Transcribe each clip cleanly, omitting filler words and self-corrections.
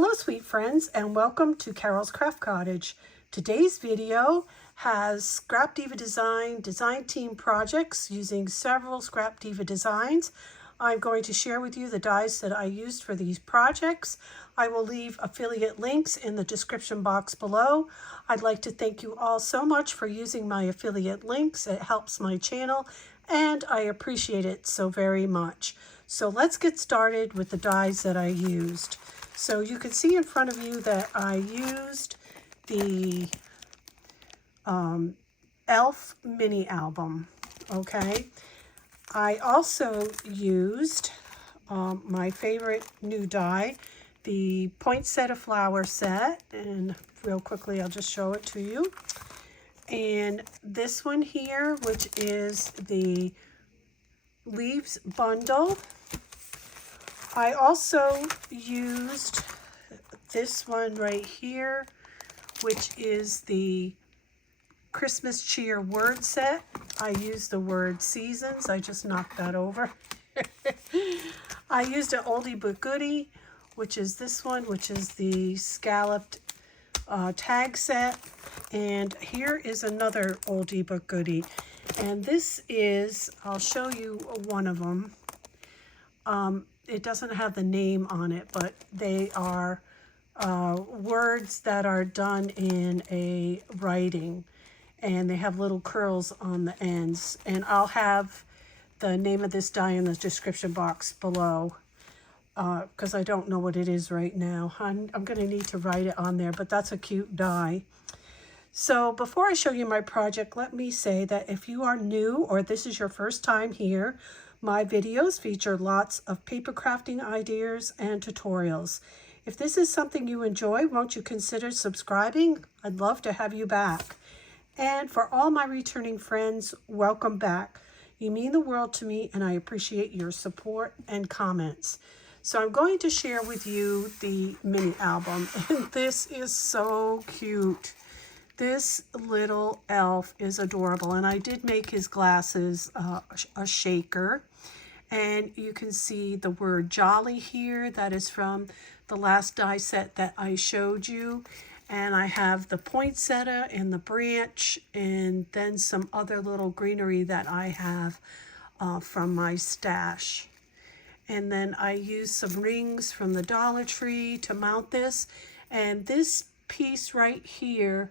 Hello sweet friends, and welcome to Carol's Craft Cottage. Today's video has Scrapdiva design team projects using several Scrapdiva designs. I'm going to share with you the dies that I used for these projects. I will leave affiliate links in the description box below. I'd like to thank you all so much for using my affiliate links. It helps my channel and I appreciate it so very much. So let's get started with the dies that I used. So you can see in front of you that I used the Elf mini album, okay? I also used my favorite new die, the Poinsettia Flower Set, and real quickly I'll just show it to you. And this one here, which is the Leaves bundle. I also used this one right here, which is the Christmas cheer word set. I used the word seasons. I just knocked that over. I used an oldie but goodie, which is this one, which is the Scalloped Tag Set. And here is another oldie but goodie. And this is, I'll show you one of them. It doesn't have the name on it, but they are words that are done in a writing, and they have little curls on the ends. And I'll have the name of this die in the description box below because I don't know what it is right now. I'm going to need to write it on there, but that's a cute die. So before I show you my project, let me say that if you are new or this is your first time here, my videos feature lots of paper crafting ideas and tutorials. If this is something you enjoy, won't you consider subscribing? I'd love to have you back. And for all my returning friends, welcome back. You mean the world to me, and I appreciate your support and comments. So I'm going to share with you the mini album, and this is so cute. This little elf is adorable, and I did make his glasses a shaker. And you can see the word jolly here. That is from the last die set that I showed you. And I have the poinsettia and the branch, and then some other little greenery that I have from my stash. And then I used some rings from the Dollar Tree to mount this. And this piece right here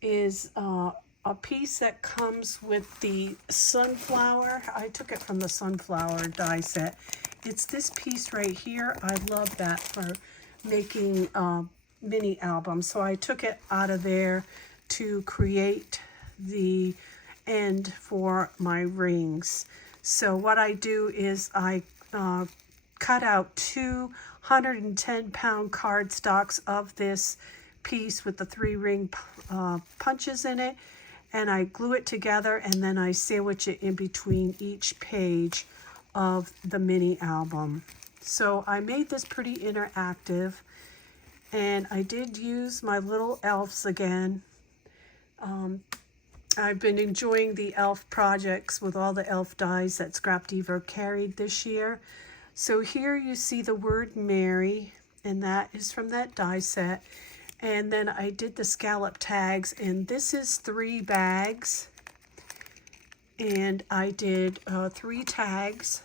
is a piece that comes with the sunflower. I took it from the sunflower die set. It's this piece right here. I love that for making mini albums. So I took it out of there to create the end for my rings. So what I do is I cut out 210-pound cardstocks of this piece with the 3-ring punches in it, and I glue it together, and then I sandwich it in between each page of the mini album. So I made this pretty interactive, and I did use my little elves again. I've been enjoying the elf projects with all the elf dies that Scrapdiva carried this year. So here you see the word Mary, and that is from that die set. And then I did the scallop tags, and this is 3 bags. And I did 3 tags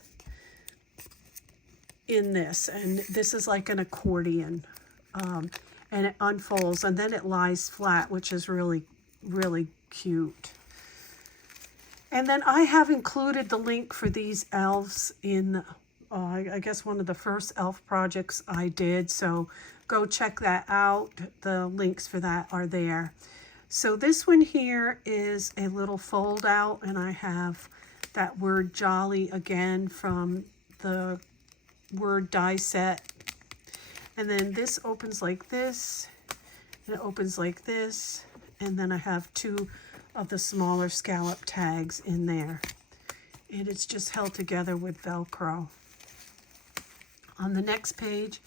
in this, and this is like an accordion. And it unfolds, and then it lies flat, which is really, really cute. And then I have included the link for these elves in, I guess, one of the first elf projects I did. So go check that out. The links for that are there. So this one here is a little fold out, and I have that word jolly again from the word die set. And then this opens like this, and it opens like this, and then I have 2 of the smaller scallop tags in there. And it's just held together with Velcro. On the next page,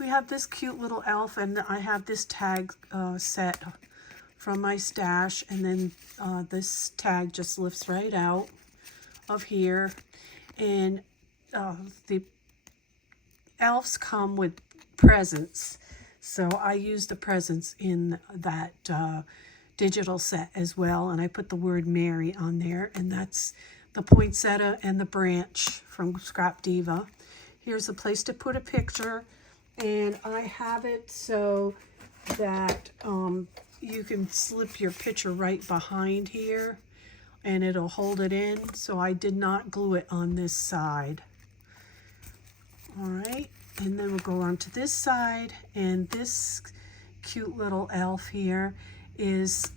we have this cute little elf, and I have this tag set from my stash, and then this tag just lifts right out of here. And the elves come with presents. So I used the presents in that digital set as well, and I put the word Mary on there, and that's the poinsettia and the branch from Scrapdiva. Here's a place to put a picture, and I have it so that you can slip your picture right behind here and it'll hold it in. So I did not glue it on this side. All right, and then we'll go on to this side, and this cute little elf here is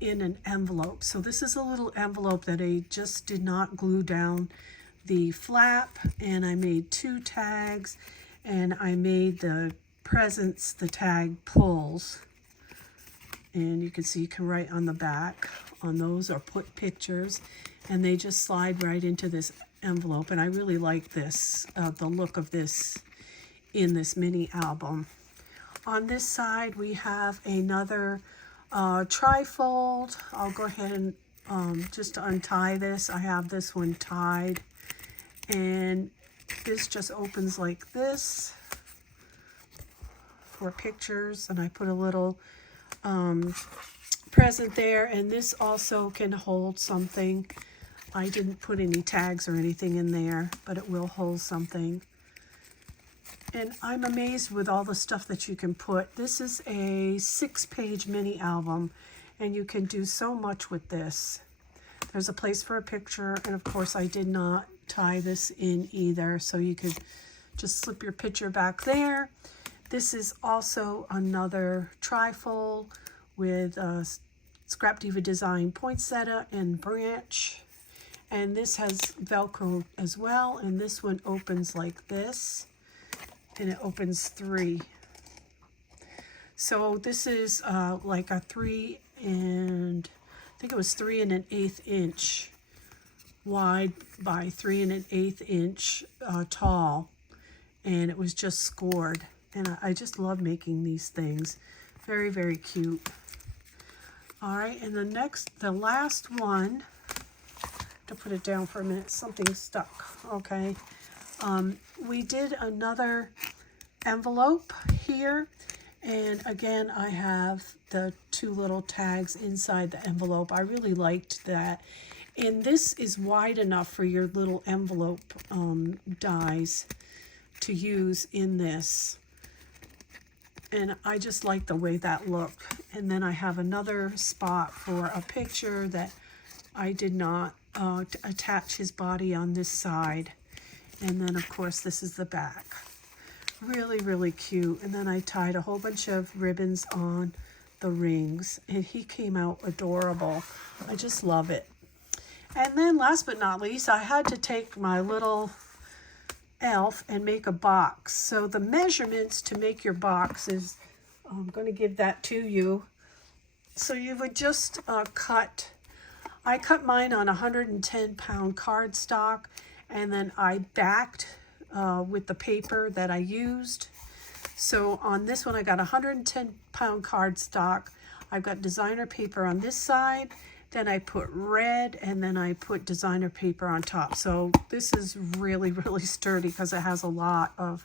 in an envelope. So this is a little envelope that I just did not glue down the flap, and I made 2 tags, and I made the presents, the tag pulls, and you can see you can write on the back on those or put pictures, and they just slide right into this envelope. And I really like this, the look of this in this mini album. On this side we have another trifold. I'll go ahead and just untie this. I have this one tied, and this just opens like this for pictures, and I put a little present there, and this also can hold something. I didn't put any tags or anything in there, but it will hold something. And I'm amazed with all the stuff that you can put. This is a 6-page mini album, and you can do so much with this. There's a place for a picture, and of course I did not tie this in either, so you could just slip your picture back there. This is also another trifold with Scrapdiva design poinsettia and branch. And this has Velcro as well, and this one opens like this, and it opens 3. So this is like a 3 and I think it was 3 1/8 inch wide by 3 1/8 inch tall, and it was just scored. And I just love making these things. Very, very cute. All right, and the last one, to put it down for a minute, something stuck. Okay, we did another envelope here, and again I have the 2 little tags inside the envelope. I really liked that, and this is wide enough for your little envelope dies to use in this, and I just like the way that looked. And then I have another spot for a picture that I did not attach his body on this side. And then of course this is the back. Really, really cute. And then I tied a whole bunch of ribbons on the rings, and he came out adorable. I just love it. And then last but not least, I had to take my little elf and make a box. So the measurements to make your box is, I'm going to give that to you. So you would just I cut mine on 110-pound cardstock, and then I backed with the paper that I used. So on this one I got 110-pound cardstock. I've got designer paper on this side, then I put red, and then I put designer paper on top. So this is really, really sturdy because it has a lot of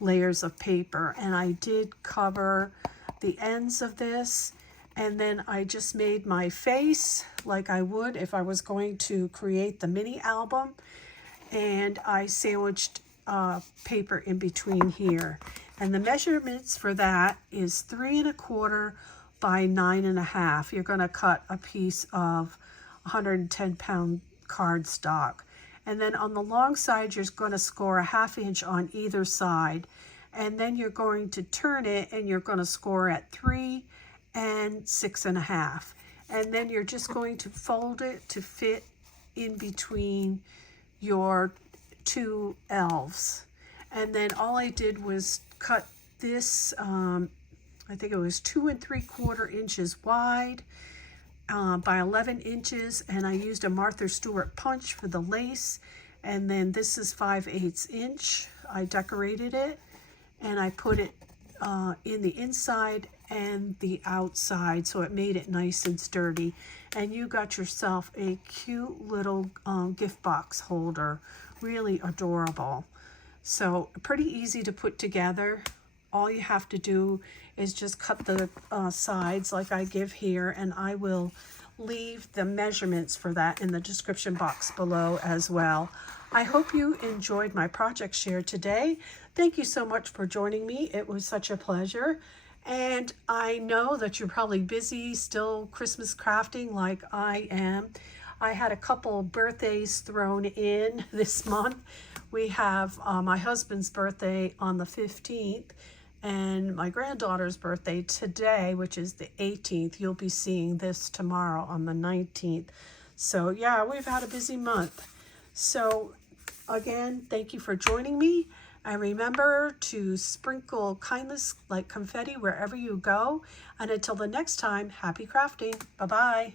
layers of paper. And I did cover the ends of this, and then I just made my face like I would if I was going to create the mini album, and I sandwiched paper in between here. And the measurements for that is 3 1/4 by 9 1/2. You're going to cut a piece of 110-pound cardstock. And then on the long side, you're going to score a 1/2 inch on either side. And then you're going to turn it, and you're going to score at 3 and 6 1/2. And then you're just going to fold it to fit in between your 2 elves. And then all I did was cut this, I think it was 2 3/4 inches wide by 11 inches, and I used a Martha Stewart punch for the lace. And then this is 5/8 inch. I decorated it, and I put it in the inside and the outside, so it made it nice and sturdy. And you got yourself a cute little gift box holder. Really adorable. So pretty easy to put together. all you have to do is just cut the sides like I give here, and I will leave the measurements for that in the description box below as well. I hope you enjoyed my project share today. Thank you so much for joining me. It was such a pleasure. And I know that you're probably busy still Christmas crafting like I am. I had a couple birthdays thrown in this month. We have my husband's birthday on the 15th and my granddaughter's birthday today, which is the 18th. You'll be seeing this tomorrow on the 19th. So yeah, we've had a busy month. So again, thank you for joining me. And remember to sprinkle kindness like confetti wherever you go. And until the next time, happy crafting. Bye-bye.